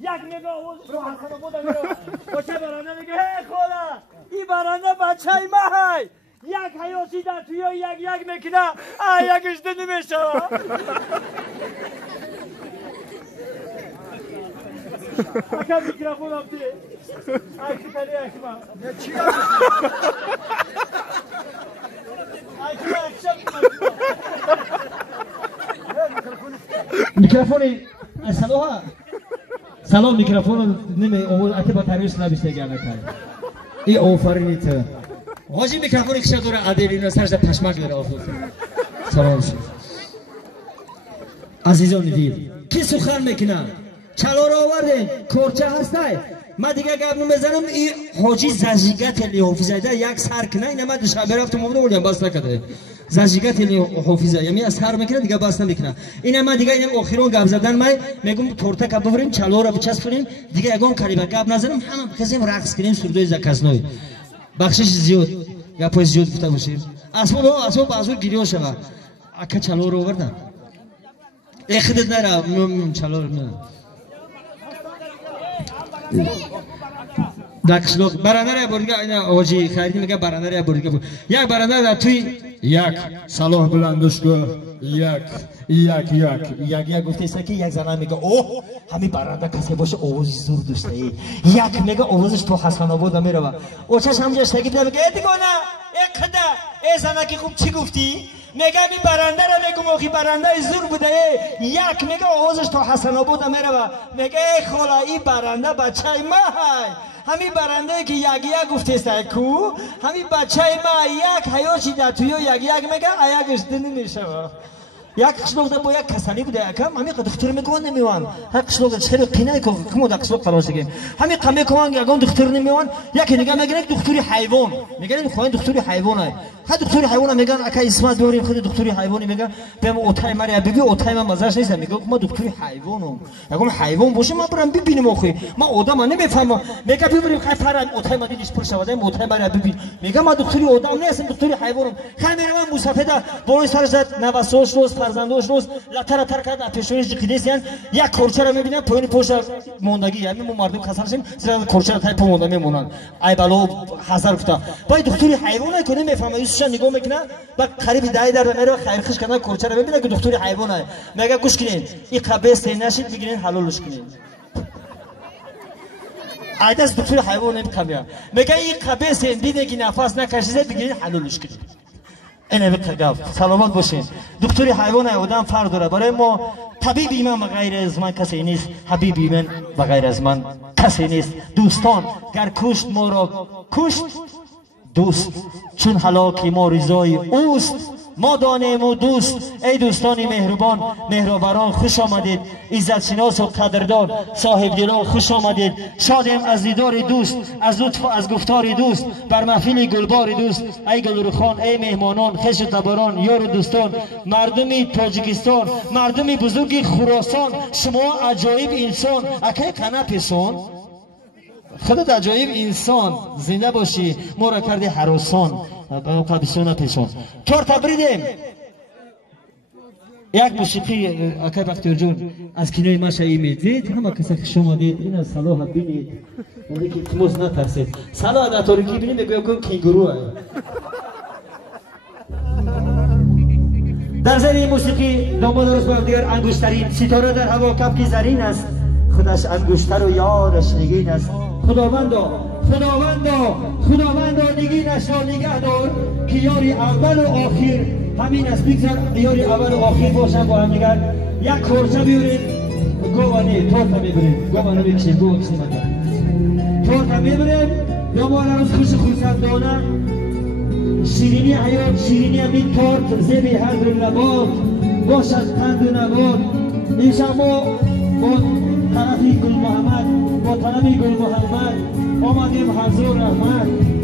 یک میگه آوازش رو حسن آباد میره باشه برانه میگه هی خولا این برانه بچه مای یک حیاتی در توی یک میکنه یکش ده نمیشه اکا میکرافون آبتی اکی تلی اکما چی میکروفونی سلام سلام میکروفون نمی اول اتی با تریوس نبیسته گرنه کرد ای آفرینی تو حاجی میکروفونی کشا دوره عدیلی سرش پشمک داره آفرین سلام شد عزیزان دید کی سخن میکنن چلا را آوردین کورچه هسته ما دیگه گپ نمیزنم این حاجی زجیگت لی حافظه یک سر کنه اینا من دوشنبه رفتم بودم بس نکرده زجیگت لی حافظه یعنی از سر میکنه دیگه بس نمیکنه اینا ما دیگه اینم آخرون گپ زدن ما میگم تورته کپ ببریم چلا را بچسبونیم دیگه یگان کاریبه گپ نزنیم همه بخزیم رقص کنیم سردوی زکاسنوی بخشش زیاد گپای زیاد گفته باشیم اسباب بازو گیریو شوه اکا چلا را آوردن اخدت نره چلا را نه دکشلوک برادر بورگا اینا آجی خریدی میگه برادر بورگا یک برادر در توی یک صلاح بلندشگاه یک گفته است که یک زنه میگه اوه همین برادر کسی باشه آوازی زور داشته یک میگه آوازش تو حسن آباد میره او چه سمجھش که میگه دیگه نه اخدا ای زنه که خوب چی گفتی میگه این برنده را میگم آخی برنده زور بوده یک میگه آوازش تو حسن آباد میره میگه ای خالا این برنده بچه ما همین برنده که یک گفته است کو همین بچه ما یک حیاشی در توی یک میگه یکش دنی میشه یک قشلوق با یک کسانی بوده یکم همین دکتر میگن نمیوان هر قشلوق چهره قینه کو کمو دکتر خلاص کردیم همین قمه کوان یگان دکتر نمیوان یکی دیگه میگن دکتری حیوان میگن خواهی دکتری حیوانه ها دکتری حیوان میگن اکا اسمت ببریم خود دکتری حیوانی میگن بهم اوتای مریا بگی اوتای من مزاش نیست میگم ما دکتری حیوانم میگم حیوان باشه ما برام ببینیم اخی ما آدم نمیفهمم میگه ببریم خیر فرام اوتای ما دیدیش پر شده اوتای مریا ببین میگم ما دکتری آدم نیستم دکتری حیوانم خیر من مسافر با سر زد نواسوش روز فرزندوش روز لاتر کرد پیشونیش جکیدیسیان یک کورچه را میبینن پایین پشت موندگی یعنی ما مردم کسانشیم زیر کورچه را تای پمونده میمونن ای بلو حذر گفتا با دکتری حیوانه کنه میفهمه یوسش نگاه میکنه با قریب دای در میره خیر خش کنه کورچه را میبینه که دکتری حیوانه میگه گوش کنین این قبه سیناشید بگیرین حلالش کنین ایداس دکتری حیوان نمیکنه میگه این قبه سین دیده که نفس نکشیده بگیرین حلالش کنین اینه بگم سلامت باشین دکتری حیوان آدم فرق داره برای ما طبیبی من و غیر از من کسی نیست حبیبی من و غیر از من کسی نیست دوستان گر کشت ما را کشت دوست چون هلاکی ما رضای اوست ما دانیم و دوست ای دوستان مهربان مهربان خوش آمدید عزت شناس و قدردان صاحب دلان خوش آمدید شادیم از دیدار دوست از لطف از گفتار دوست بر محفل گلبار دوست ای گلرخان ای مهمانان خوش تبران یار دوستان مردمی تاجیکستان مردمی بزرگ خراسان شما عجایب انسان اکی قنپسان خودت عجایب انسان زنده باشی ما را کردی هراسان قبیسون پیشون چهار تبریدیم یک موسیقی اکای بختیار جون از کینوی ما شایی میدید همه کسی که شما دید این از صلاح بینید یعنی که تموز نترسید صلاح در تاریکی بینید بگویم که کنگرو هست در زیر این موسیقی داماد روز باید دیگر انگوشترین ستاره در هوا کپکی زرین است خودش انگوشتر و یارش نگین است خداوندا نگینش را نگه دار که یاری اول و آخر همین است بگذار یاری اول و آخر باشن با هم دیگر یک کورچه بیارید گوانه تورتا میبرید گوانه بکشید گوه کسی مدن تورتا میبرید یا ما روز خوش خورسندانه شیرینی حیات شیرینی همین تورت زیبی هر دو نبات باشد قند و نبات اینشا ما با طرفی گل محمد آمدیم حضور رحمت